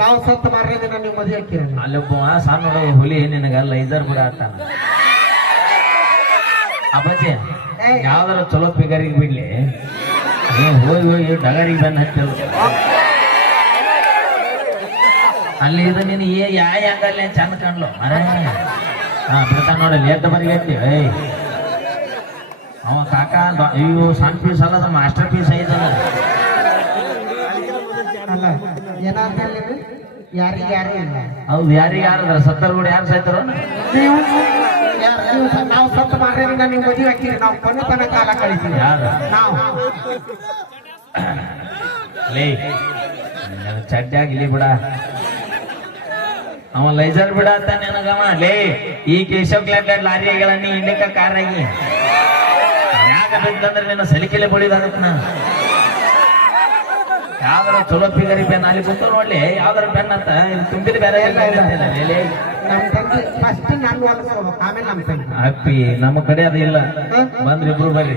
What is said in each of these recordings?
ನಾವು ಸತ್ತು ಮಾರನೇ ದಿನ ನೀವು ಮದುವೆ ಹಾಕಿರಿ ಅಲ್ಲೊಬ್ಬ ಸಣ್ಣ ಹುಡುಗ ಹುಲಿ ನಿನಗ ಲೈಸರ್ ಬಿಡ ಆತ ಅಪ್ಪಾಜಿ ಯಾವ್ದಾರ ಚಲೋ ಪಿಗರಿಗೆ ಬಿಡ್ಲಿ. ನೀವು ಹೋಗಿ ಹೋಗಿ ಡಗರಿಗೆ ಬಂದು ಹಚ್ಚೋದು ಅಲ್ಲಿ ಇದು ನೀನು ಏ ಯಾ ಹಂಗಲ್ಲಿ ಚಂದ ಕಾಣ್ಲು. ಅರೇ. ಹಾ ಬಿಡ್ತಾನ ನೋಡಿ ಲೇಟ್ ಬರಿಗೆ ಏಯ್. ಅವ ಕಾಕ ಇವು ಸಣ್ಣ ಪೀಸ್ ಅಲ್ಲ ಮಾಸ್ಟರ್ ಪೀಸ್ ಐತಲ್ಲ ಅಲ್ಲ ಏನಾಅಂತ ಹೇಳಿದ್ರಿ ಯಾರಿಗೆ ಯಾರು ಇಲ್ಲ. ಹೌದು ಯಾರಿಗೆ ಯಾರದ್ರ ಸತ್ತರ್ ಕೂಡ ಯಾರು ಸಹಿತರು ನೀವು ಯಾರು- ಸತ್ತ ಮಾಡ್ರಿಂದ ನೀವು ಮದುವೆ ಹಾಕಿರಿ ನಾವು ಕೊನೆ ತನ ಕಾಲ ಕಳಿತೀವಿ. ಯಾರು? ನಾವು. ಲೇ ಇಲ್ಲಿ ಬಿಡ. ಅವ ಲೈಸರ್ ಬಿಡ ಅಂತ ನನಗವ. ಲೇ ಈ ಕೇಶವ್ ಕ್ಲಾಟ್ ಲಾರಿ ಆಗ್ಯಾಳ ನೀ ಇಂಡಿಕ ಕಾರ್ ಆಗಿ ಯಾಕ ನಿನ್ನ ಸಲಿಕೆಲೆ ಬಳಿದಾಗತ್ ನಾ ಯಾವ್ದಾರ ಚಲೋ ಪಿಗರಿ ಪೆನ್ ಅಲ್ಲಿ ಕೂತು ನೋಡ್ಲಿ ಯಾವ್ದಾರ ಬೆನ್ ಅಂತ. ತುಂಬಿದ ಬೇರೆ ಎಲ್ಲ ಇಲ್ಲ ಲೇ. ನಮ್ಮ ಫಸ್ಟ್ ನಾನು ಆಮೇಲೆ ನಮ್ಮ ತಂದೆ. ಅಪ್ಪಿ ನಮ್ಮ ಕಡೆ ಅದು ಇಲ್ಲ. ಬಂದ್ರಿ ಇಬ್ರು ಬರ್ರಿ.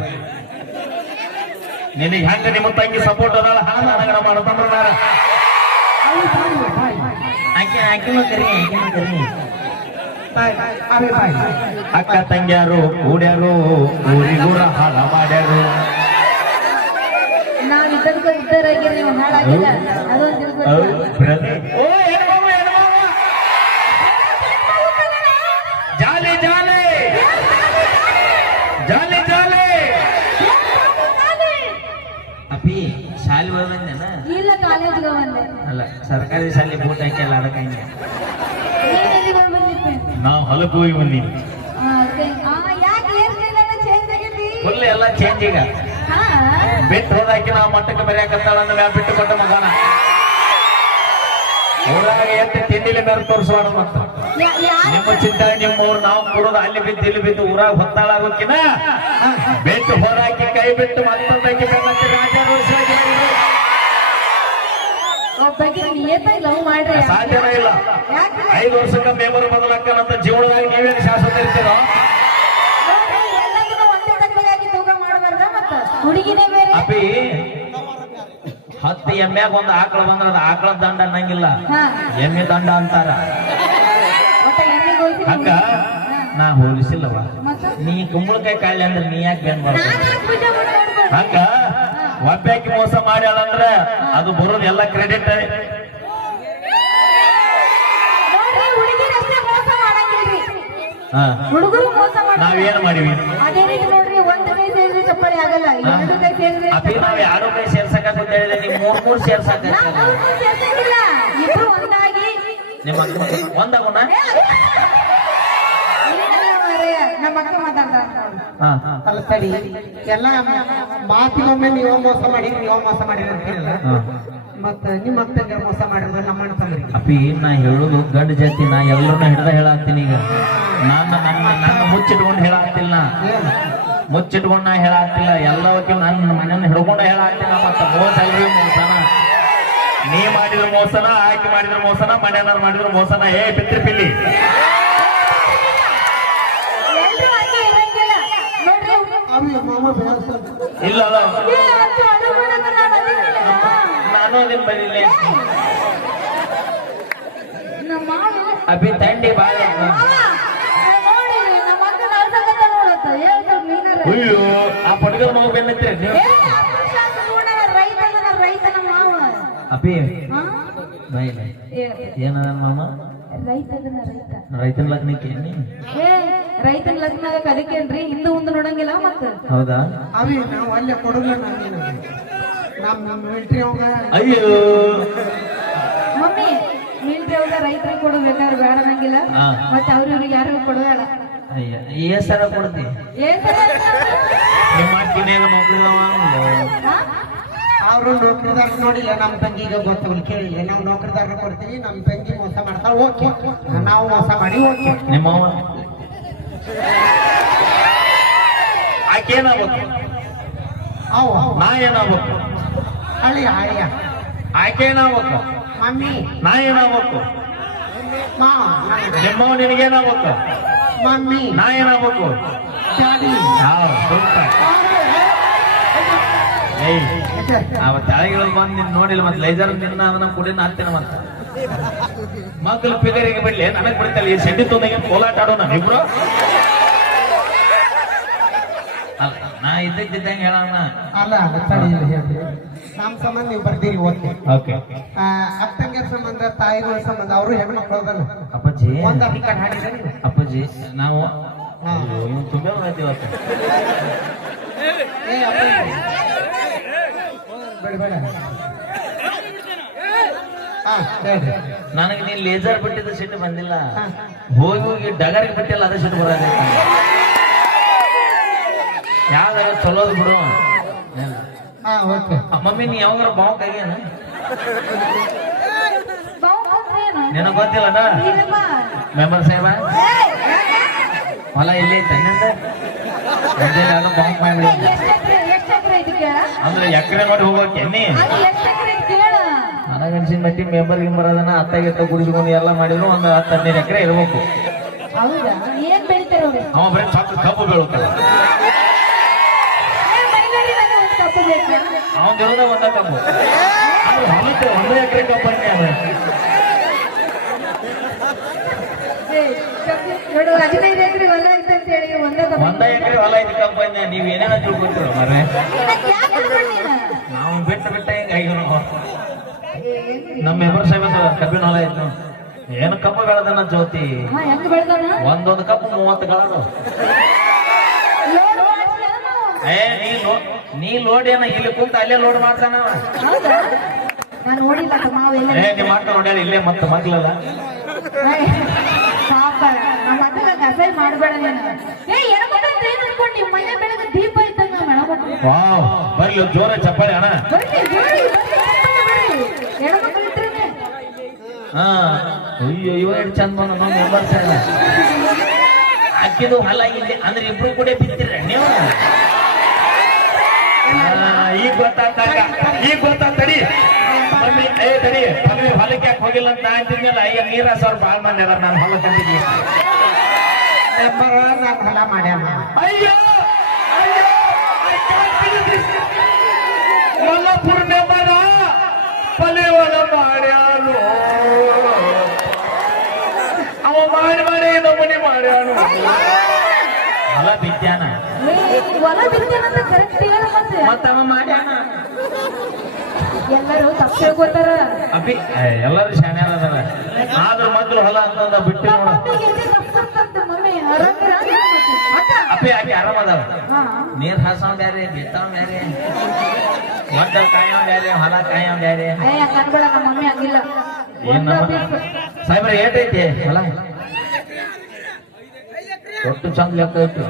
ನಿನಗೆ ಹೆಂಗ ನಿಮ್ಮ ತಂಗಿ ಸಪೋರ್ಟ್ ಅದಾಳ? ಹಾಳ ಮಾಡ್ತಂದ್ರ ಬಾಯಿ. ಆಕೆ ಆಕಿನೂ ಕರಿ ಆಕಿನೂ. ಅಕ್ಕ ತಂಗ್ಯಾರು ಕೂಡ್ಯಾರು ಊರಿಗೂರ ಹಾಳ ಮಾಡ್ಯಾರು. ನಾನು ಇದ್ದರಾಗಿ ನೀವು ಹಾಳಾಗಿಲ್ಲ. ಅದೊಂದು ಹೆಣ್ಮಗು. ಜಾಲಿ ಜಾಲಿ. ಜಾಲಿ ಜಾಲಿ. ಅಪ್ಪಿ ಶಾಲೆ ಇಲ್ಲ ಕಾಲೇಜ್ಗೆ ಬಂದೆ ಅಲ್ಲ ಸರ್ಕಾರಿ ಶಾಲೆ ಬೂಟ್ ಹಾಕಿಲ್ಲ ಅದಕ್ಕೆ ಹಂಗೆ? ನಾವು ಹೊಲಕ್ಕೆ ಹೋಗಿ ಬಂದೀವಿ ಆ, ಆ, ಯಾಕೆ ಚೇಂಜ್ ಆಗೈತಿ ಫುಲ್ ಎಲ್ಲ ಚೇಂಜ್ ಈಗ. ಬಿಟ್ಟು ಹೋದಾಕಿ ನಾವು ಮಟ್ಟಕ್ಕೆ ಬರೆಯಕತ್ತಾಳ ಅಂದ್ರೆ ಬಿಟ್ಟು ಕೊಟ್ಟ ಮಗನ. ಊರಾಗ ಎತ್ತಿ ತಿಂಡಿಲಿ ಬೇರೆ ತೋರಿಸೋಣ ಮತ್ತ. ನಿಮ್ಮ ಚಿಂತನೆ ನಿಮ್ಮ ಊರು ನಾವು ಕೊಡೋದು ಅಲ್ಲಿ ಬಿದ್ದು ಇಲ್ಲಿ ಬಿದ್ದು ಊರಾಗ ಹೊತ್ತಾಳಾಗೋಕಿನ ಬಿಟ್ಟು ಹೊರಾಕಿ ಕೈ ಬಿಟ್ಟು ಮತ್ತೊಂದಾಕಿ ಬೆನ್ನತ್ತಿ ರಾಜ ಸಾಧ್ಯನೇ ಇಲ್ಲ. ಐದು ವರ್ಷಕ್ಕೆ ಮೇಮರು ಬದಲಾಕಂತ ಜೀವನದಾಗ ನೀವೇನು ಶಾಶ್ವತ ಇರ್ತೀರೋ? ಹುಡುಗಿನೇ ಬೇರೆ? ಅಪ್ಪಿ ಹತ್ತು ಎಮ್ಮ್ಯಾಗ ಒಂದು ಆಕಳ ಬಂದ್ರ ಅದು ಆಕಳ ದಂಡ ಅನ್ನಂಗಿಲ್ಲ. ಎಮ್ಮೆ ದಂಡ ಅಂತಾರ. ಹಂಗ ನಾ ಹೋಲಿಸಿಲ್ಲವ ನೀ ಕುಂಬಳಕಾಯಿ ಕಾಳಿ ಅಂದ್ರೆ ನೀ ಯಾಕೆ ಪೂಜೆ ಮಾಡ್ಬಾರ್ದು? ಹಂಗ ಒಬ್ಬಾಕಿ ಮೋಸ ಮಾಡ್ಯಾಳಂದ್ರ ಅದು ಬರೋದು ಎಲ್ಲ ಕ್ರೆಡಿಟ್ ಹುಡುಗಿರು ನಾವೇನ್ ಮಾಡಿವಿ? ಚಪ್ಪಲಿ ಆಗಲ್ಲ. ಎರಡು ಕೈ ಸೇರಿದ್ರೆ ಅಪ್ಪಿ ನಾವ್ ಯಾರು ಕೈ ಸೇರ್ಸಕಂತ ಹೇಳಿದ್ರೆ ನೀವು ಮೂರ್ ಮೂರ್ ಸೇರ್ಸಕ ನಾವು ಸೇರ್ಸಂಗಿಲ್ಲ. ಇಬ್ರು ಒಂದಾಗಿ. ನಿಮ್ಮ ಒಂದಾಗುಣ ಇಲ್ಲ ಮಾರಾಯ, ನಮ್ಮ ಅಕ್ಕ ಮಾತಾಡ್ತಾರ ಹಾ. ಅಲ್ಲ ಸರಿ ಎಲ್ಲ ಮಾತಿಗೊಮ್ಮೆ ನೀವು ಮೋಸ ಮಾಡಿರಿ ನೀವು ಮೋಸ ಮಾಡಿರಿ ಅಂತ ಹಾ. ಮತ್ತ ನಿಮ್ಮ ಅತ್ತಂಗೆ ಮೋಸ ಮಾಡಿದ್ರೆ ನಮ್ಮ ಅಣ್ಣ ತಮ್ಮರಿಗೆ ಅಪ್ಪಿ ನಾ ಹೇಳುದು ಗಂಡ ಜಾತಿ ನಾ ಎಲ್ಲರನ್ನ ಹಿಡ್ದ ಹೇಳಾಕ್ತೀನಿ ಈಗ. ನಾನು ನನ್ನ ನನ್ನ ಮುಚ್ಚಿಟ್ಕೊಂಡು ಹೇಳಾಕ್ತಿಲ್ಲ ಮುಚ್ಚಿಟ್ಕೊಂಡು ಹೇಳಾಕ್ತಿಲ್ಲ ಎಲ್ಲವಕ್ಕೂ ನನ್ನ ಮನೆಯನ್ನು ಹಿಡ್ಕೊಂಡ ಹೇಳಾಕ್ತಿಲ್ಲ ಮತ್ತೆ ಮೋಸ ಅಲ್ರಿ ಮೋಸನ. ನೀ ಮಾಡಿದ್ರ ಮೋಸನ ಆಯ್ಕೆ ಮಾಡಿದ್ರ ಮೋಸನ ಮನೆಯನ್ನ ಮಾಡಿದ್ರ ಮೋಸನ ಏ ಬಿತ್ರಿ ಪಿಲ್ಲಿ. ಇಲ್ಲ ನಾನು ಅದನ್ನ ಅಭಿ ತಂಡಿ ಬಾಳ ಮಾವ, ಏ, ನೋಡಿ ನಮ್ಮ ಅಕ್ಕ ನಡ್ಸಕತ್ತಾಳ ನೋಡತ್ತ ಹೇಳ್ತಾಳ ನೀನಾರ ಅಯ್ಯೋ ಆ ಪಡ್ಗದ ಮಗು ಬೆನ್ನತ್ತೀರಿ ನೀವು ಅಪ್ಪಿ? ಬೈಲೆ ಏ, ಏನದ ಮಾಮ? ರೈತನ ರೈತ. ರೈತನ ಲಗ್ನಕ್ಕೆ ರೈತನ ಲಗ್ನ ಅದಕ್ಕೇನ್ರಿ ಹಿಂದೆ ಮುಂದೆ ನೋಡಂಗಿಲ್ಲ ಮತ್ತ? ಹೌದಾ? ಅವಿ ನಾವು ಅಲ್ಲೇ ಕೊಡಲ್ಲ ಮಿಲ್ಟ್ರಿ ಅವಾಗ. ಅಯ್ಯೋ. ಮಮ್ಮಿ ಮಿಲ್ಟ್ರಿ ಅವಾಗ ರೈತರಿಗೆ ಕೊಡಬೇಕಾದ್ರೆ ಬೇಡ ಅನ್ನಂಗಿಲ್ಲ. ಹಾ. ಮತ್ತೆ ಅವ್ರ ಇವ್ರಿಗೆ ಯಾರಿಗೂ ಕೊಡಬೇಡ ಅಯ್ಯ ಸರ ಕೊಡ್ತಿ? ನಿಮ್ಮ ನೋಡ್ರಿದವ ಹಾ? ಅವರು ನೌಕರಿದಾರ ನೋಡಿಲ್ಲ ನಮ್ಮ ತಂಗಿಗೆ ಗೊತ್ತಾಗಲ್ಲ ಕೇಳಿಲ್ಲ ನಾವು ನೌಕರಿದಾರ ಕೊಡ್ತೀವಿ ನಮ್ಮ ತಂಗಿ ಮೋಸ ಮಾಡ್ತಾ ಓಕೆ ನಾವು ಮೋಸ ಮಾಡಿ ಓಕೆ ನಿಮ್ಮ ಆಕೆ ಏನಾಗ್ಬೇಕು ಅವು ನಾ ಏನಾಗ್ಬೇಕು? ಹಳ್ಳಿ ಹಳಿಯ ಆಕೆ ಏನಾಗ್ಬೇಕು ಮಮ್ಮಿ. ನಾ ಏನಾಗ್ಬೇಕು? ಮಾವ ನಿಮ್ಮವ ನಿನಗೇನಾಗ್ಬೇಕು? ನಾ ಏನಾಗ್ಬೇಕು? ಅವ ತಳಗಿಳಿದು ಬಂದು ನಿನ್ ನೋಡಿಲ್ಲ ಮತ್ತೆ ಲೈಜರ್ ನಿನ್ನ ಅದನ್ನ ಕುಡಿನ ಹಾಕ್ತೇನೆ ಮತ್ತ. ಮಕ್ಕಳು ಫಿಗರಿಗೆ ಬಿಡ್ಲಿ ನನಗ್ ಬಿಡ್ತಲ್ಲ ಈ ಸೆಡ್ಡಿ ತೊಂದಾಗ ಕೋಲಾಟ ಆಡೋಣ ನಮ್ಮಿಬ್ರು ಅಲ್ಲ ನಾ ಇದ್ದಿದ್ದಂಗೆ ಹೇಳೋಣ ಅಲ್ಲ ತಡಿ ಇಲ್ಲಿ ಹೇಳ್ತೀನಿ. ನಮ್ ಸಂಬಂಧ ನೀವು ಬರ್ತೀರಿ ಓಕೆ ಓಕೆ ಅಕ್ಕಂಗೆ ಸಂಬಂಧ ತಾಯಿಗಳ ಸಂಬಂಧ ಅವರು ಹೆಣ್ಮಕ್ಳು ಅದಲ್ಲ. ಅಪ್ಪಾಜಿ. ಒಂದ್ ಅಭಿಕಟ್ ಹಾಡಿದ್ರೆ ಅಪ್ಪಾಜಿ ನಾವು. ತುಂಬಾ ಬಂದೈತಿ ಏ ಬೇಡ ಬೇಡ. ನನಗೆ ನೀನ್ ಲೇಸರ್ ಬಿಟ್ಟಿದ್ದ ಸಿಟ್ಟು ಬಂದಿಲ್ಲ. ಹೋಗಿ ಹೋಗಿ ಡಗರಿಗೆ ಬಿಟ್ಟಿಲ್ಲ ಅದೇ ಸಿಟ್ಟು ಬರೋದೇ. ಯಾವ್ದಾರ ಚಲೋದ್ ಬಿಡು. ಹಾ ಓಕೆ ಮಮ್ಮಿ ನೀ ಯಾವಾಗಾರ ಬಾವು ಕೈಗೇನ? ನಿನಗ್ ಮೆಂಬರ್ ಸಾಹೇಬ ಹೊಲ ಇಲ್ಲೇ ಐತೆ ಬಾವು ಮಾಡಿ ಅಂದ್ರೆ ಎಕರೆ ನೋಡಿ ಹೋಗೋಕೆ ನೀ? ನನಗನ್ಸಿನ ಮಟ್ಟಿ ಮೆಂಬರ್ ಗಿಂಬರ್ ಅದನ್ನ ಅತ್ತ ಗಿತ್ತ ಕುಡಿಸ್ಕೊಂಡು ಎಲ್ಲ ಮಾಡಿದ್ರು ಒಂದು ಹತ್ತು ಹದಿನೈದು ಎಕರೆ ಇರ್ಬೇಕು. ಅವ ಬರೀ ಕಬ್ಬು ಬರಿಬೇಡಿ ನನಗೆ ಒಂದ್ ಅಂದ್ರೆ ಹೊಲಕ್ಕೆ ಒಂದೇ ಎಕರೆ ಕಂಪನಿ ಹದಿನೈದು ಎಕರೆ ಅಂತ ಹೇಳಿ ಒಂದೇ ಒಂದ ಎಕರೆ ಹೊಲ ಐತಿ ಅಂದೆ ನೀವ್ ಏನೇನ ತಿಳ್ಕೊತೀರ ಮರೆ ನೀನು? ನಾವು ಬಿಟ್ಟು ಬಿಟ್ಟ ಹಿಂಗ ನಮ್ಮ ಎಬರ್ ಸಾಹೇಬ್ ಕಬ್ಬಿನ ಹೊಲ ಐತಿ. ಏನು ಕಬ್ಬು ಬೆಳೆದನ ಜ್ಯೋತಿ? ಒಂದೊಂದು ಕಬ್ಬು ಮೂವತ್ತು ಗಳದು ಏ ನೀ ಲೋ ನೀ ಲೋಡ್ ಏನ ಇಲ್ಲಿ ಕುಂತ ಅಲ್ಲೇ ಲೋಡ್ ಮಾಡ್ತಾನ. ಹೌದಾ? ನಾನು ನೋಡಿಲ್ಲ ಏ ನಿಮ್ಮ ಇಲ್ಲೇ ಮತ್ತೆ ಮಗ್ಲಲ್ಲ. ಪಾಪ ನಮ್ಮ ಅಕ್ಕಗ ಕಸಾಯ ಮಾಡ್ಬೇಡ ನೀನು. ಏ ಎಡಮಟ್ಟ ಅಂತ ಏನ್ ಅನ್ಕೊಂಡ್ ನೀವು ಮನೆ ಬೆಳಗ್ಗೆ ದೀಪ ಇದ್ದಂಗ ಎಡಮಟ್ಟ ವಾವ್ ಬರ್ಲಿ ಜೋರ ಚಪ್ಪಾಳೆ ಅಣ್ಣ. ಎಡಮಟ್ಟ ಹಾ. ಅಯ್ಯೋ ಇವ ಎಷ್ಟು ಚಂದ ಬಂದ ಅಕ್ಕಿದು ಹೊಲ ಇಲ್ಲಿ. ಅಂದ್ರೆ ಇಬ್ರು ಕೂಡ ಬಿತ್ತಿರ ನೀವು? ಈಗ ಗೊತ್ತಾತ ಈಗ ಗೊತ್ತಾತ ತಡಿ. ಮಮ್ಮಿ ಏ, ತಡಿ. ಮಮ್ಮಿ ಹೊಲಕ್ಕೆ ಯಾಕೆ ಹೋಗಿಲ್ಲ ಅಂತ ಅಂತಿದ್ನಲ್ಲ. ಅಯ್ಯ, ನೀರ ಸ್ವಲ್ಪ ಬಾಳ್ ಮಂದಿ ಅದಾರ. ನಾನು ಹೊಲ ತಂದಿದ್ದೀನಿ. ನಾನು ಹೊಲ ಮಾಡ್ಯಾನ ಅಯ್ಯೋ. ಮಲ್ಲಪುರ ಮೆಂಬರ ಪಲೆ ಹೊಲ ಮಾಡ್ಯಾನು. ಅವ ಮಾಡಿ ಮಾಡಿ ನಮ್ಮನೆ ಮಾಡ್ಯಾನು. ಹೊಲ ಬಿದ್ಯಾನ ಏ, ಕರೆಕ್ಟ್ ಹೇಳ ಮತ್ತೆ. ಮತ್ತ ಅವ ಮಾಡ್ಯಾನ? ಎಲ್ಲರೂ ತಪ್ಪು ತಿಳ್ಕೊತಾರ ಅಪ್ಪಿ ಎಲ್ಲರೂ ಶಾನ್ಯಾರ ಅದಾರ. ಆದ್ರ ಮೊದ್ಲು ಹೊಲ ಅಂತಂದ ಬಿಟ್ಟು ಅಪ್ಪಿ ಆಕೆ ಆರಾಮ ಹಾ. ನೀರ್ ಹಾಸವ ಬ್ಯಾರೆ ಬಿತ್ತಾವ ಬ್ಯಾರೆ. ಒಟ್ಟ ಕಾಯವ ಬ್ಯಾರೆ ಹೊಲ ಕಾಯವ ಬ್ಯಾರೆ. ಕನ್ಬೇಡ ನಮ್ಮ ಮಮ್ಮಿ ಹಂಗಿಲ್ಲ. ಏನ್ ಒಂದು ಸಾಹೇಬ್ರ ಏಟೈತಿ ಹೊಲ? ಒಟ್ಟು ಚಂದ ಲೆಕ್ಕ ಐತಿ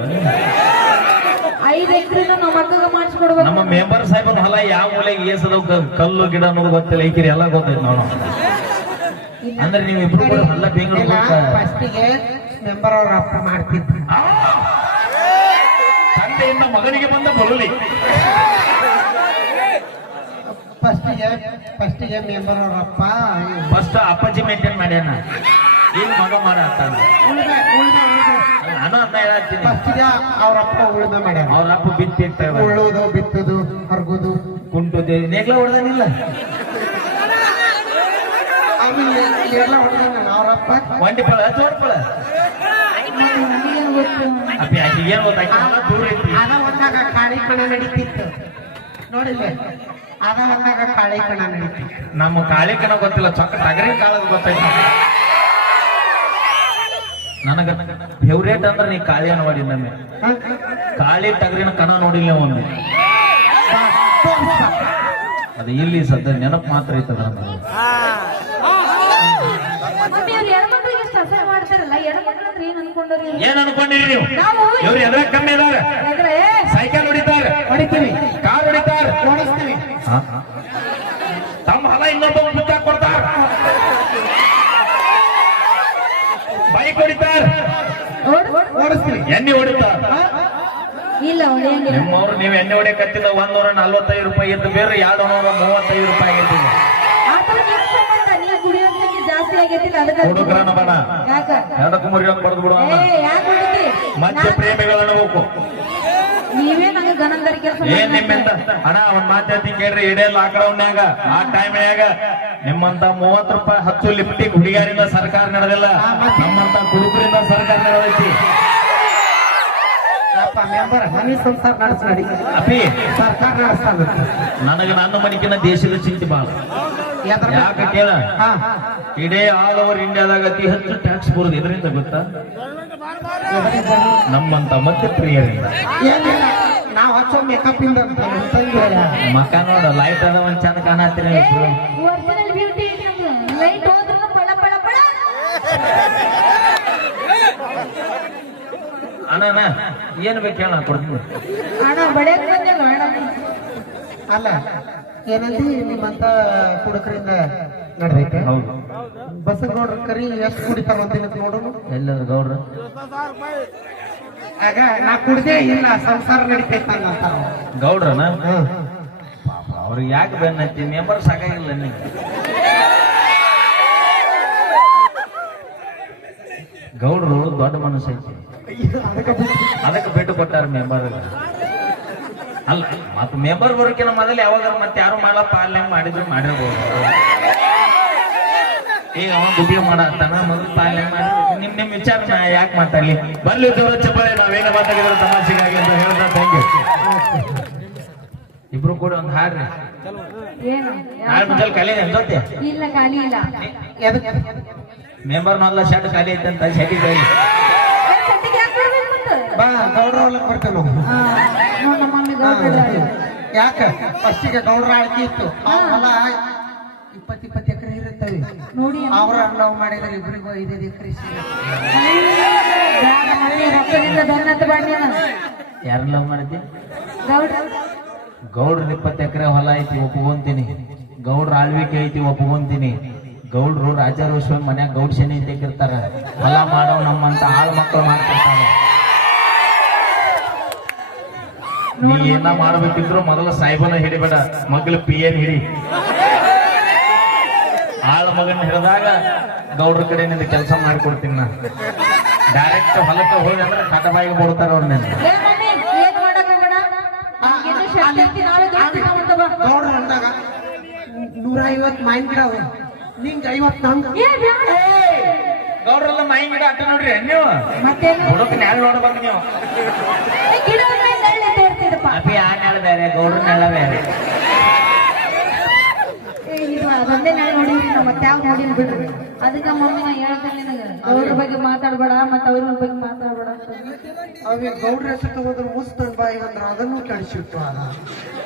ಐದ್ ಎಕ್ರೆನು ನಮ್ಮ ಅಕ್ಕಗ ಮಾಡಿಸ್ಕೊಡ್ಬೇಕು. ನಮ್ಮ ಮೆಂಬರ್ ಸಾಹೇಬ್ ಹೊಲ ಯಾವ ಮೂಲೆಗೆ ಏಸದ ಕಲ್ಲು ಗಿಡ ಅನ್ನೋದು ಗೊತ್ತಿಲ್ಲ. ಐಕಿರಿ ಎಲ್ಲ ಗೊತ್ತೈತಿ ನೋಡೋ. ಅಂದ್ರೆ ನೀವು ಇಬ್ರು ಕೂಡ ಹೊಲ ಬೆಂಗಳೂರು ಫಸ್ಟಿಗೆ ಮೆಂಬರ್ ಅವ್ರ ಅಪ್ಪ ಮಾಡ್ತಿದ್ರು. ತಂದೆಯಿಂದ ಮಗನಿಗೆ ಬಂದ ಬರುಲಿ. ಫಸ್ಟಿಗೆ ಫಸ್ಟಿಗೆ ಮೆಂಬರ್ ಅವ್ರ ಅಪ್ಪ ಫಸ್ಟ್ ಅಪ್ಪಾಜಿ ಮೇಂಟೈನ್ ಮಾಡ್ಯಾನ. ಏನ್ ಮಗ ಮಾಡ ಹೇಳತ್ತೀನಿ. ಫಸ್ಟಿಗೆ ಅವ್ರ ಅಪ್ಪ ಉಳಿದ ಮಾಡ್ಯಾರ. ಅವ್ರ ಅಪ್ಪ ಬಿತ್ತಿರ್ತಾರ ಉಳ್ಳೋದು ಬಿತ್ತದು ಹರಗೋದು. ಕುಂಟು ನೇಗ್ಲ ಹೊಡೆದಾನಿಲ್ಲ. ಎಲ್ಲ ಹೊಡೆದ ಅವ್ರ ಅಪ್ಪ. ಒಂಟಿ ಪಳ ಅಪ್ಪಿ ಏನ್ ಗೊತ್ತಾಕಿ ಹೊಲ ದೂರ ಐತಿ. ಅದ ಒಂದಾಗ ಕಾಳಿ ಕಣ ನಡೀತಿತ್ತು. ನೋಡಿಲ್ಲ? ಅದ ಒಂದಾಗ ಕಾಳಿ ಕಣ ನಡೀತಿತ್ತು. ನಮ್ಮ ಕಾಳಿ ಕಣ ಗೊತ್ತಿಲ್ಲ ಚೊಕ್ಕ ಟಗರಿ ಕಾಳದ ಗೊತ್ತೈತಿ. ನನಗ ಫೇವ್ರೇಟ್ ಅಂದ್ರೆ ನೀ ಕಾಳಿಯ ನೋಡಿ ನಮಗೆ ಕಾಳಿ ಟಗರಿನ ಕಣ ನೋಡಿಲ್ಲ ಒಮ್ಮೆ ಬಾ, ಅದು ಇಲ್ಲಿ ಸದ್ಯ ನೆನಪು ಮಾತ್ರ ಐತದ ಏನ್ ಅನ್ಕೊಂಡ್ರಿ ನೀವು? ಇವ್ರು ಎದ್ರ ಕಮ್ಮಿ ಇದಾರೆ ಸೈಕಲ್ ಹೊಡಿತಾರೆ ನಿಮ್ಮವ್ರು ನೀವು ಎಣ್ಣೆ ಹೊಡಿಯಕತ್ತಿದ ಒಂದ್ ಒಂದೂರ ನಲ್ವತ್ತೈದು ರೂಪಾಯಿ ಇದ್ದು ಬೇರೆ ಎರಡು ನೂರ ಮೂವತ್ತೈದು ರೂಪಾಯಿ ಆಗೈತಿ ಆತರ ನಿಮ್ ಸಂಬಂಧ ನೀ ಕುಡಿಯೋದಕ್ಕೆ ಜಾಸ್ತಿ ಆಗೈತಿಲ್ಲ ಅದಕ್ಕೆ ಹುಡುಗರನ್ನ ಬೇಡ. ಯಾಕ? ಎರಡಕ್ಕೂ ಮುರಿ ಅಂತ ಬಡ್ದು ಬಿಡು ಏ ಯಾಕೆ ಹೊಡಿತಿ ಮಧ್ಯ ಪ್ರೇಮಿಗಳು ಅನ್ಬೇಕು ನೀವೇ ನಂಗೆ ಗಣಂದರಿ ಕೆಲಸ ಏನ್ ನಿಮ್ಮಿಂದ? ಅಣ್ಣ ಒಂದ್ ಮಾತಾಡ್ತೀನಿ ಕೇಳ್ರಿ ಇಡೇ ಲಾಕ್ಡೌನ್ಯಾಗ ಆ ಟೈಮ್ನ್ಯಾಗ. ನಿಮ್ಮಂತ ಮೂವತ್ತು ರೂಪಾಯಿ ಹತ್ತು ಲಿಫ್ಟಿಗೆ ಹುಡುಗಿಯರಿಂದ ಸರ್ಕಾರ ನಡೆದಿಲ್ಲ. ನಮ್ಮಂತ ಕುಡುಕರಿಂದ ಸರ್ಕಾರ ನಡೆದೈತಿ. ಮೆಂಬರ್ ಮನೆ ಸಂಸಾರ ನಡೆಸ್ ನಡಿ ಅಪಿ ಸರ್ಕಾರ ನಡೆಸ್ತಾನ ನನಗೆ ನನ್ನ ಮನಿಕಿನ ದೇಶದ ಚಿಂತೆ ಬಾಳ ಯಾಕೆ ಕೇಳ? ಹಾ. ಇಡೇ ಆಲ್ ಓವರ್ ಇಂಡಿಯಾದಾಗ ಅತಿ ಹೆಚ್ಚು ಟ್ಯಾಕ್ಸ್ ಬರುದು ಇದರಿಂದ ಗೊತ್ತಾ? ನಮ್ಮಂತ ಮತ್ತೆ ಪ್ರಿಯರಿಂದ ಏನಿಲ್ಲ ನಾವ್ ಹಚ್ಚೋ ಮೇಕಪ್ ಇಂದ ನೋಡ ಲೈಟ್ ಅದ ಒಂದ್ ಚಂದ ಕಾಣತ್ತೀರ ಲೈಟ್ ಹೋದ್ರು ಪಳ ಪಳ ಪಳ. ಅಣ್ಣ ಅಣ್ಣ, ಏನ್ ಬೇಕು ಹೇಳ ಕೊಡ್ತೀನಿ. ಅಣ್ಣ ಬಡಿಯಕ್ ಬಂದಿಲ್ಲ ಅಣ್ಣ? ಅಲ್ಲ ಏನಂದಿ ನಿಮ್ಮಂತ ಕುಡುಕರಿಂದ ನಡೆದೈತೆ? ಹೌದು. ಬಸಗೌಡ್ರ ಕರಿ ಎಷ್ಟು ಕುಡಿತಾರ ಅಂತ ನೋಡೋನು? ಎಲ್ಲ ಗೌಡ್ರ. ಆಗ ನಾ ಕುಡ್ದೇ ಇಲ್ಲ ಸಂಸಾರ ನಡಿತೈತ ಅಂತ. ಗೌಡ್ರನ? ಪಾಪ ಅವ್ರಿಗೆ ಯಾಕೆ ಬೆನ್ನತ್ತಿ ಮೆಂಬರ್ ಸಾಕಾಗಿಲ್ಲ ನೀವು ಗೌಡ್ರು ದೊಡ್ಡ ಮನಸ್ಸೈತಿ. ಐತಿ ಅದಕ್ಕೆ ಬಿಟ್ಟು ಕೊಟ್ಟಾರ ಮೆಂಬರ್ ಅಲ್ಲ ಮತ್ ಮೆಂಬರ್ ಬರೋಕಿನ ಮೊದಲು ಯಾವಾಗ ಮತ್ತೆ ಯಾರು ಮಾಡಪ್ಪ ಪಾಲನೆ ಮಾಡಿದ್ರು ಮಾಡಿರ್ಬೋದು. ಈಗ ಅವನ್ ದುಡ್ಡಿಗೆ ಮಾಡತ್ತಾನ ಮೊದಲು ಪಾಲನೆ ಮಾಡಿ ನಿಮ್ ನಿಮ್ ವಿಚಾರ ಯಾಕೆ ಮಾತಾಡ್ಲಿ? ಬರ್ಲಿ ಜೋರ ಚಪ್ಪಾಳೆ ನಾವೇನ ಮಾತಾಡಿದ್ರು ತಮಾಷೆಗಾಗಿ ಅಂತ ಹೇಳ್ದ ತಂಗಿ ಇಬ್ರು ಕೂಡ ಒಂದ್ ಹಾಡ್ರಿ. ಖಾಲಿ ಜೊತೆ? ಖಾಲಿ ಇಲ್ಲ. ಮೆಂಬರ್ ಮೊದಲ ಶರ್ಟ್ ಖಾಲಿ ಐತೆ ಅಂತ ಶೆಟ್ಟಿ ಬಾ ಗೌಡ್ರ ಹೊಲಕ್ ಬರ್ತೇವೆ ನಾವು ನಮ್ಮ ಮಮ್ಮಿ ಗೌಡ್ರು ಇದ್ದಾರೆ. ಯಾಕ? ಫಸ್ಟಿಗೆ ಗೌಡ್ರ ಆಳ್ಕೆ ಇತ್ತು. ಆ ಹೊಲ ಇಪ್ಪತ್ ಇಪ್ಪತ್ತು ಎಕರೆ ಇರುತ್ತವೆ. ನೋಡಿ ಅವ್ರ ಲವ್ ಮಾಡಿದ್ರೆ ಇಬ್ಬರಿಗೂ ಐದೈದು ಎಕರೆ ಯಾರು ಲವ್ ಮಾಡಿದ್ದೆ? ಗೌಡ್ರ. ಇಪ್ಪತ್ತು ಎಕರೆ ಹೊಲ ಐತಿ ಒಪ್ಕೊಂತೀನಿ. ಗೌಡ್ರ ಆಳ್ವಿಕೆ ಐತಿ ಒಪ್ಕೊಂತೀನಿ. ಗೌಡ್ರು ರಾಜಾರೋಶ್ವರ ಮನ್ಯಾಗ ಗೌಡ್ ಶನಿ ಇರ್ತಾರ ಹೊಲ ಮಾಡೋ ನಮ್ಮಂತ ಆಳ್ ಮಕ್ಕಳು ಮಾಡ್ತಿರ್ತಾರ ನೀ ಏನ ಮಾಡ್ಬೇಕಿದ್ರು ಮೊದಲ ಸಾಹೇಬನ ಹಿಡಿಬೇಡ ಮಗ್ಳು ಪಿ ಎನ್ ಹಿಡಿ. ಆಳ ಮಗನ ಹಿಡಿದಾಗ ಗೌಡ್ರ ಕಡೆಯಿಂದ ಕೆಲಸ ಮಾಡ್ಕೊಡ್ತೀನಿ ನಾ. ಡೈರೆಕ್ಟ್ ಹೊಲಕ್ಕೆ ಹೋಗಿ ಅಂದ್ರೆ ಕಟಬಾಯಿಗೆ ಬಿಡ್ತಾರ ಬಾ. ಗೌಡ್ರ ಅಂದಾಗ ನೂರ ಐವತ್ ಮಾವಿನ ಗಿಡ ಅವು. ನಿಂಗೆ ಐವತ್ ಬ್ಯಾಡ. ಗೌಡ್ರೆಲ್ಲ ಮಾಯಿ ಗಿಡ ಅಟ್ಟ ನೋಡ್ರಿ ನೀವು? ಮತ್ತೆ ಹುಡುಕ್ ನ್ಯಾಳ ನೋಡ್ಬೇಕು ನೀವು. ಬೇರೆ ಗೌಡ್ರ ನೆಳ ಬೇರೆ ಯಾವ ನೋಡಿಲ್ಲ ಬಿಡ್ರಿ ಅದಕ್ಕೆ ಮಮ್ಮಿ ನಾ ಹೇಳ್ತೇನೆ ನಿನಗೆ ಗೌಡ್ರ ಬಗ್ಗೆ ಮಾತಾಡಬೇಡ ಮತ್ತೆ ಅವ್ರ ಬಗ್ಗೆ ಮಾತಾಡಬೇಡ ಅವ್ರಿಗೆ ಗೌಡ್ರ ಹೆಸರು ತಗೋದ್ರ ಮುಸ್ತನ್ ಬಾಯಿ ಅಂದ್ರ ಅದನ್ನು ಕೆಡಿಸಿಟ್ಟು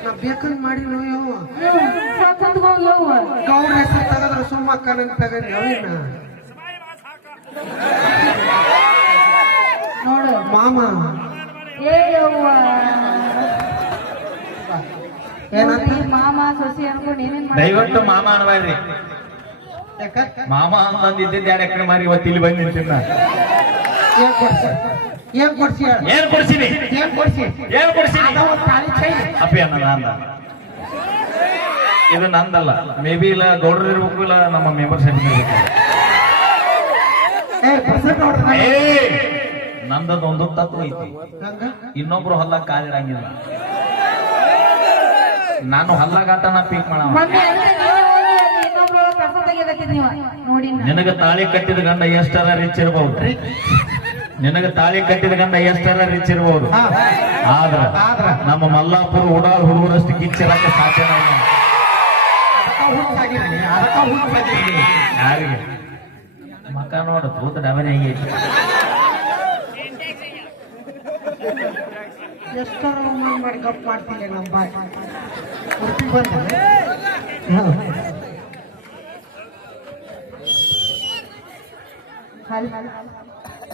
ನಾ ಬೇಕಂದ್ ಮಾಡಿ ಯವ್ವ ಗೌಡ್ರ ಹೆಸರು ತಗದ್ರ ಸುಮ್ಮಕ್ಕನಂತ ತಗರಿ ಅವಿನ. ನೋಡು ಮಾಮ ಏ ಯವ್ವ. ಮಾಮ ಸೊಸಿ ಅನ್ಕೊಂಡು ಏನೇನ್ ಮಾಡಿ ದಯವಿಟ್ಟು ಮಾಮ ಅನ್ಬಾರ್ರಿ ಮಾಮ ಅಂತಂದಿದ್ದೆ ಎರಡು ಎಕರೆ ಮಾರಿ ಇವತ್ತು ಇಲ್ಲಿ ಬಂದು ನಿಂತಿನ ಏನ್ ಕೊಡ್ಸಿ ಕೊಡ್ಸಿನಿ ಏನ್ ಕೊಡ್ಸಿ? ಏನ್ ಕೊಡ್ಸಿನಿ ಅಪ್ಪಿ ಅನ್ನ ಇದು ನಂದಲ್ಲ. ಮೇ ಬಿ ಇಲ್ಲ ಗೌಡ್ರ ಇರ್ಬೇಕು ಇಲ್ಲ ನಮ್ಮ ಮೆಂಬರ್ಶಿಪ್ ಇರ್ಬೇಕು. ಏ ಪ್ರಸನ್ನ ನೋಡ್ರಿ ಏ ನಂದದ ಒಂದು ತತ್ವ ಐತಿ. ಇನ್ನೊಬ್ರು ಹೊಲ ಕಾಲಿರಂಗಿಲ್ಲ ನಾನು ಹಲ್ಲಗಾಟನ ಪೀಕ್ ನೀವೇ ಇನ್ನೊಬ್ರು ಕಸ ನೀವು? ನೋಡಿ. ನಿನಗ ತಾಳಿ ಕಟ್ಟಿದ ಗಂಡ ಎಷ್ಟರ ರಿಚ್ ಇರಬಹುದು ನಿನಗ ತಾಳಿ ಕಟ್ಟಿದ ಗಂಡ ಎಷ್ಟರ ರಿಚ್ ಇರಬಹುದು. ಆದ್ರ. ನಮ್ಮ ಮಲ್ಲಾಪುರ ಉಡಾಳ್ ಹುಡುಗರಷ್ಟು ಕಿಚ್ಚಿರಕ ಸಾಧ್ಯ ಇಲ್ಲ. ಯಾರಿಗೆ? ಮಕ್ಕ ನೋಡು ತೂತ ಡಬರಿ ಎಷ್ಟರ ಅವಮಾನ ಮಾಡಿ ಗಪ್ ಮಾಡ್ತೀನಿ ನಮ್ಮ ಬಾಯ್. ಉಡುಪಿ ಬಂದ ಹಲ್-